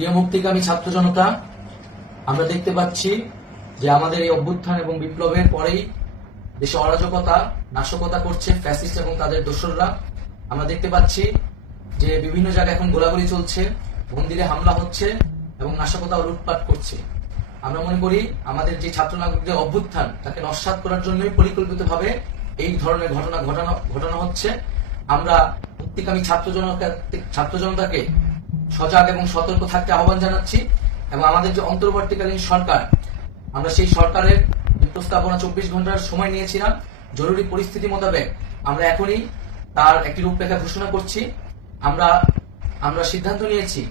প্রিয় মুক্তিকামী ছাত্র জনতা, আমরা দেখতে পাচ্ছি যে আমাদের এই অভ্যুত্থান এবং বিপ্লবের পরেই দেশে অরাজকতা নাশকতা করছে ফ্যাসিস্ট এবং তাদের দোসররা। আমরা দেখতে পাচ্ছি যে বিভিন্ন জায়গায় এখন গোলাগুলি চলছে, মন্দিরে হামলা হচ্ছে এবং নাশকতা ও লুটপাট করছে। আমরা মনে করি আমাদের যে ছাত্র নাগরিকদের অভ্যুত্থান তাকে নস্যাৎ করার জন্যই পরিকল্পিতভাবে এই ধরনের ঘটনা হচ্ছে। আমরা মুক্তিকামী ছাত্র জনতাকে সজাগ এবং সতর্ক থাকতে আহ্বান জানাচ্ছি এবং আমাদের যে অন্তর্বর্তীকালীন সরকার, আমরা সেই সরকারের প্রস্তাবনা 24 ঘন্টার সময় নিয়েছিলাম। জরুরি পরিস্থিতি মোতাবেক আমরা এখনই তার একটি রূপরেখা ঘোষণা করছি। আমরা সিদ্ধান্ত নিয়েছি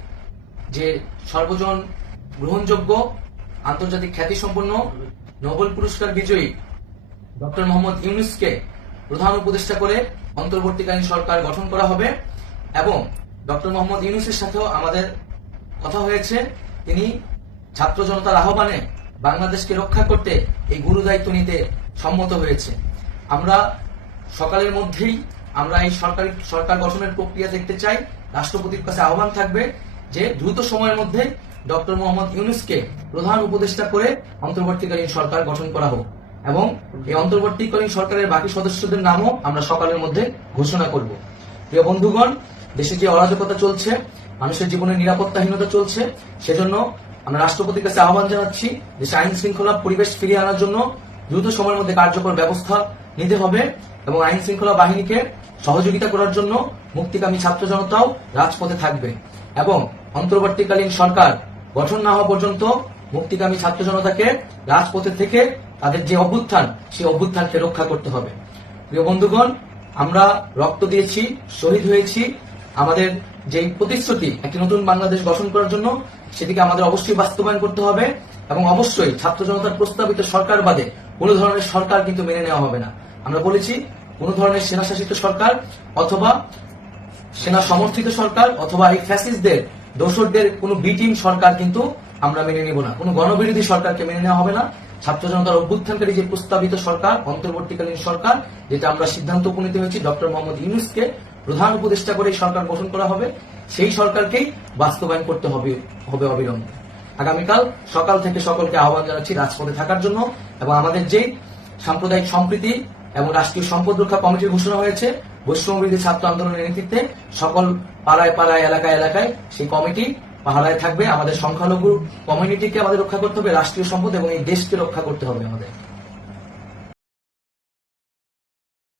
যে সর্বজন গ্রহণযোগ্য আন্তর্জাতিক খ্যাতিসম্পন্ন নোবেল পুরস্কার বিজয়ী ডক্টর মোহাম্মদ ইউনূসকে প্রধান উপদেষ্টা করে অন্তর্বর্তীকালীন সরকার গঠন করা হবে এবং ডক্টর মোহাম্মদ ইউনূসের সাথেও আমাদের কথা হয়েছে। তিনি ছাত্র জনতার আহ্বানে বাংলাদেশকে রক্ষা করতে এই গুরু দায়িত্ব নিতে সম্মত হয়েছে। আমরা সকালের মধ্যেই আমরা এই সরকার গঠনের প্রক্রিয়া দেখতে চাই। রাষ্ট্রপতির কাছে আহ্বান থাকবে যে দ্রুত সময়ের মধ্যে ডক্টর মোহাম্মদ ইউনূসকে প্রধান উপদেষ্টা করে অন্তর্বর্তীকালীন সরকার গঠন করা হোক এবং এই অন্তর্বর্তীকালীন সরকারের বাকি সদস্যদের নামও আমরা সকালের মধ্যে ঘোষণা করব। প্রিয় বন্ধুগণ, দেশে যে অরাজকতা চলছে, মানুষের জীবনের নিরাপত্তাহীনতা চলছে, সেজন্য আমরা রাষ্ট্রপতির কাছে আহ্বান জানাচ্ছি দেশে আইন শৃঙ্খলা পরিবেশ ফিরিয়ে আনার জন্য দ্রুত সময়ের মধ্যে কার্যকর ব্যবস্থা নিতে হবে এবং আইন শৃঙ্খলা বাহিনীকে সহযোগিতা করার জন্য মুক্তিকামী ছাত্র জনতাও রাজপথে থাকবে এবং অন্তর্বর্তীকালীন সরকার গঠন না হওয়া পর্যন্ত মুক্তিকামী ছাত্র জনতাকে রাজপথে থেকে তাদের যে অভ্যুত্থান, সেই অভ্যুত্থানকে রক্ষা করতে হবে। প্রিয় বন্ধুগণ, আমরা রক্ত দিয়েছি, শহীদ হয়েছি। আমাদের যে প্রতিশ্রুতি একটি নতুন বাংলাদেশ গঠন করার জন্য, সেটিকে আমাদের অবশ্যই বাস্তবায়ন করতে হবে এবং অবশ্যই ছাত্র জনতার প্রস্তাবিত সরকার বাদে কোনো ধরনের সরকার কিন্তু মেনে নেওয়া হবে না। আমরা বলেছি কোনো ধরনের সেনাশাসিত সরকার অথবা সেনা সমর্থিত সরকার অথবা এই ফ্যাসিস্টদের দোসরদের কোনো বি টিম সরকার কিন্তু আমরা মেনে নিব না। কোনো গণবিরোধী সরকারকে মেনে নেওয়া হবে না। ছাত্র জনতার অভ্যুত্থানকারী যে প্রস্তাবিত সরকার, অন্তর্বর্তীকালীন সরকার, যেটা আমরা সিদ্ধান্ত উপনীত হয়েছি ডক্টর মোহাম্মদ ইউনূসকে প্রধান উপদেষ্টা করে সরকার গঠন করা হবে, সেই সরকারকেই বাস্তবায়ন করতে হবে অবিলম্বে। আগামীকাল সকাল থেকে সকলকে আহ্বান জানাচ্ছি রাজপথে থাকার জন্য এবং আমাদের যে সাম্প্রদায়িক সম্প্রীতি এবং রাষ্ট্রীয় সম্পদ রক্ষা কমিটির ঘোষণা হয়েছে বৈষম্যবিরোধী ছাত্র আন্দোলনের নেতৃত্বে, সকল পাড়ায় পাড়ায় এলাকায় এলাকায় সেই কমিটি পাহারায় থাকবে। আমাদের সংখ্যালঘু কমিউনিটিকে আমাদের রক্ষা করতে হবে, রাষ্ট্রীয় সম্পদ এবং এই দেশকে রক্ষা করতে হবে আমাদের।